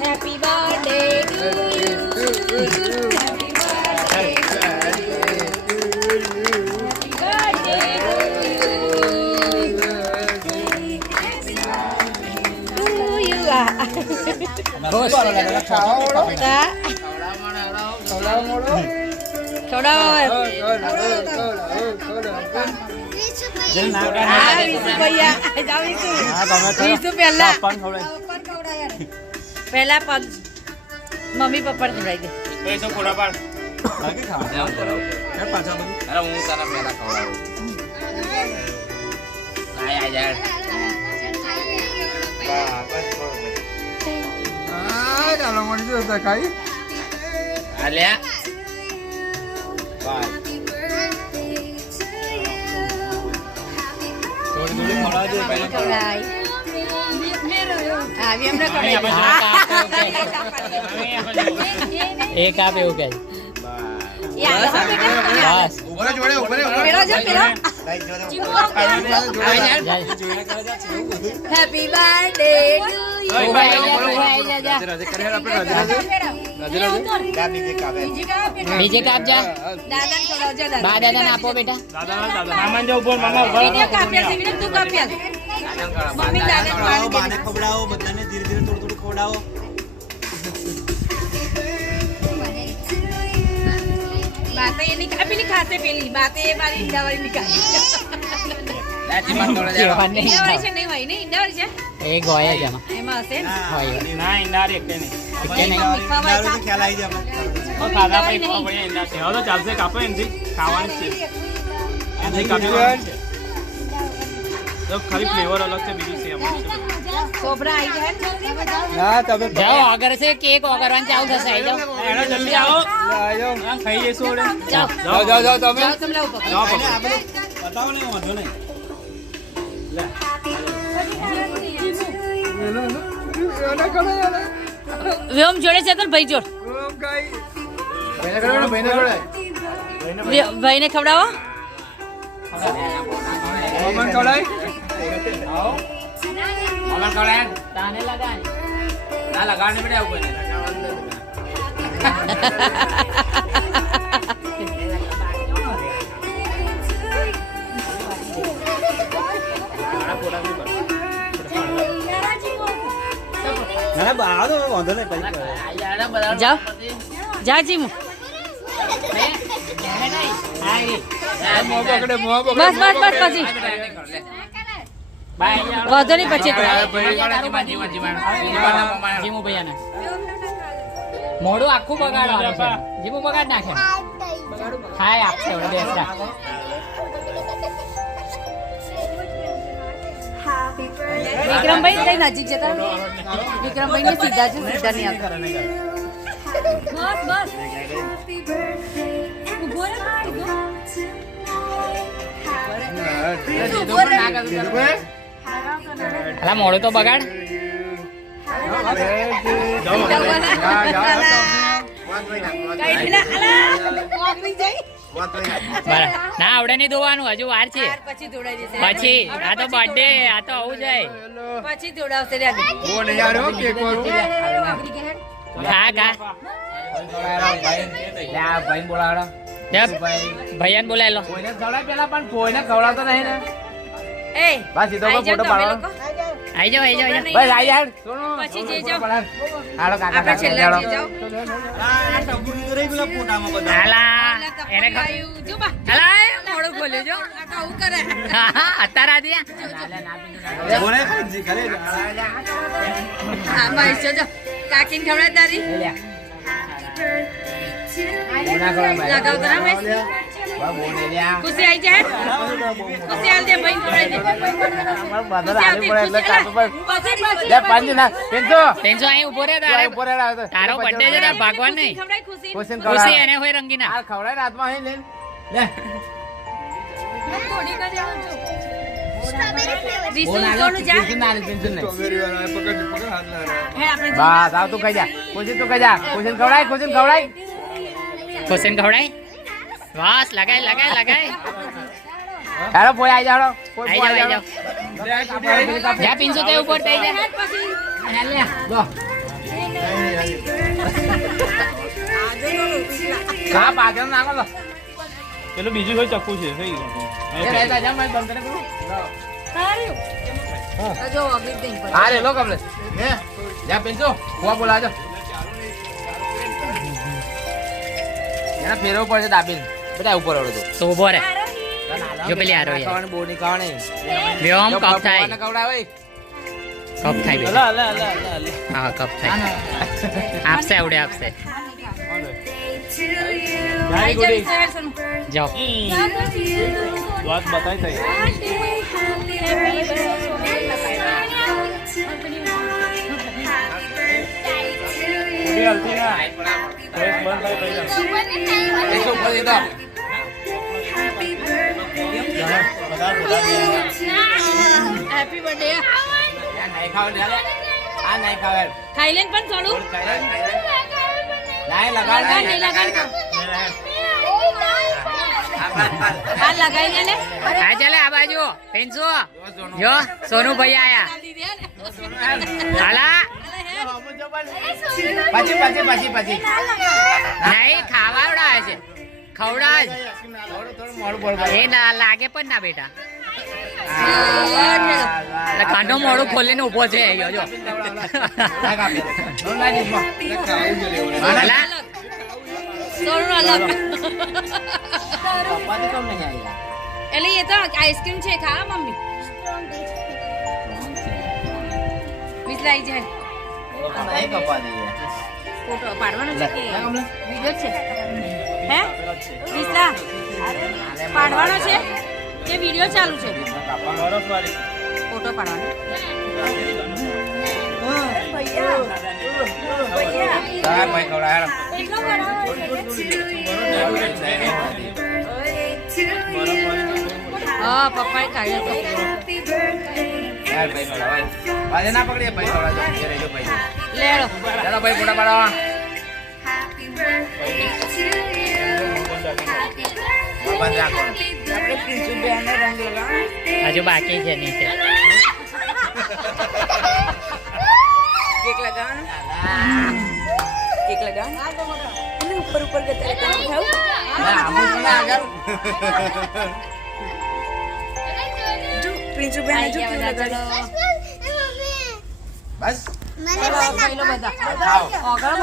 Happy birthday to you. Happy birthday to you. પહેલા પગ mummy papa ખવડાવી દે તો થોડા પાડ બાકી ખાવા હું તારા પહેલા ખવડાવું આય યાર ચાલો મળી જો ખાઈ આલ્યા બાય થોડી ખવડાવજો પહેલા ખવડાવી એક આપ એવું કે હેપી બર્થડે બીજે કાપ જા બા દાદા ને આપો બેટા મામા જો ઉપર મામા તું કાપ્યા મમ્મી દાદા બાને ખવડાવો બધાને ધીરે ધીરે થોડું થોડું ખવડાવો બાતે એની કાપીલી ખાતે પેલી બાતે મારી ઈંડાવાળી નીકાળી લાચી માં થોડા ઈંડાવાળી છે નહીં હોય ને ઈંડાવાળી છે એ ગોયા જ એમાં હશે ને હોય ના ઈંડાવાળી એક નહીં ઈંડાવાળી તો ખ્યાલ આવી જાય ઓ ખાધા પછી ખબર પડી ઈંડા છે હવે તો ચાલશે કાપો એનથી ખાવાની છે એનથી કાપી તો ખાલી ફ્લેવર અલગ છે બીજું છે અમારું કોબરા આવી જાય ના તમે જાઓ આગળ છે કેક ઓગરવાનું ચાલુ થશે આવી જાઓ એનો જલ્દી આવો આવો આમ ખાઈ જઈશું ઓડે જાઓ જાઓ જાઓ તમે જાઓ તમે લાવો જાઓ બતાવો ને વાંધો નહીં લે વ્યોમ જોડે છે તો ભાઈ જોડ વ્યોમ કાઈ ભાઈને ખવડાવો ઓમન ખવડાય आओ ओमन खवड़ाए ताने लगाने ना लगाने बेटा ऊपर ना बाहर तो वांधो नहीं जाओ जा जी मु बस बस बस પછી વાંધો નહીં પછી જીમુ ભૈયાને મોડું આખું બગાડવાનું છે જીમુ બગાડ નાખે ખાય આપશે બેસરા વિક્રમભાઈ કઈ નજીક જતા વિક્રમભાઈ ને સીધા છે સીધા નહીં આવતા બસ બસ અલા મોડું તો બગાડ ના આવડે નહીં ધોવાનું હજુ વાર છે પછી આ તો બર્થડે આ તો આવું જાય પછી ધોડાવશે ભાઈ બોલાવડો ભૈયા ને બોલાયેલો પેલા પણ કોઈને ખવડાવતો નહીં ને એ બસ સીધો ફોટો પાડો આઈ જાઓ બસ આઈ યાર પછી જે જાઓ હાલો કાકા આપણે છેલ્લે જાઓ આ ટબુરી રહી પેલા ફોટામાં બધા હાલા એને ખાયું જો બા હાલા મોડો ખોલ્યો જો કાકા હું કરે હા અત્યારે આદિયા બોલે જી કરે હા ભાઈ જો કાકીને ખવડાવ તારી લગાવ તો ના ભાઈ ખુશી આવી જાય ખુશી આલ દે ભાઈ ખવડાવી દે ટેન્સો અહીં ઉભો રહે તારો બર્થડે છે તાર ભાગવાન નહીં ખુશી એને હોય રંગીના ખવડાય રાતમાં અહીં લઈને લે બસ આવ તું કહી જા ખુશી તું કહી જા ખુશી ખવડાય ખુશીને ખવડાય વાસ લગાય હેલો પોય આવી જાઓ આઈ જાઓ જા પિન્સુ તે ઉપર થઈ જા કા પાછળ નાખો લો પેલું બીજું કોઈ ચક્કુ છે થઈ ગયું હા રે લો કમલે હે જા પિન્સુ કોવા બોલાજો એના ફેરવું પડશે દાબીને બધા ઉપર આવડો તો ઉભો રહે જો પેલી આરો ખાવાની બહુ નહીં ખાવાની વ્યોમ કપ થાય ખવડાવે કપ થાય લા લા લા લા હા કપ થાય આપશે આવડે આપશે જાઓ વાત બતાય થઈ હેપી બર્થડે નહીં ખાવે આ નહીં ખાવે થાઈલેન્ડ પણ થોડું નહીં લગાડ આ લગાઈ ને આ ચાલે આ બાજુ પેન્સુ જો સોનુ ભાઈ આયા હાલા પછી નહીં ખાવાવડા છે ખવડા જ એ ના લાગે પણ ના બેટા કાંડો મોડું ખોલીને ઉભો છે જો એટલે એ તો આઈસ્ક્રીમ છે ખા મમ્મી વિસરાઈ જાય ફોટો પાડવાનો છે કે વિડિયો છે હે વિસરા પાડવાનો છે કે વિડિયો ચાલુ છે ફોટો પાડવાનો હા પપ્પા કાઢ્યો ના પકડીએ ભાઈ લેડો ચાલો ભાઈ ફોટા પાડવા હજુ બાકી છે નીચે કેક લગાવવાનું અને ઉપર ગતા ખાવ પ્રિન્સુ બેન જો કેવું લગાડો બસ બધા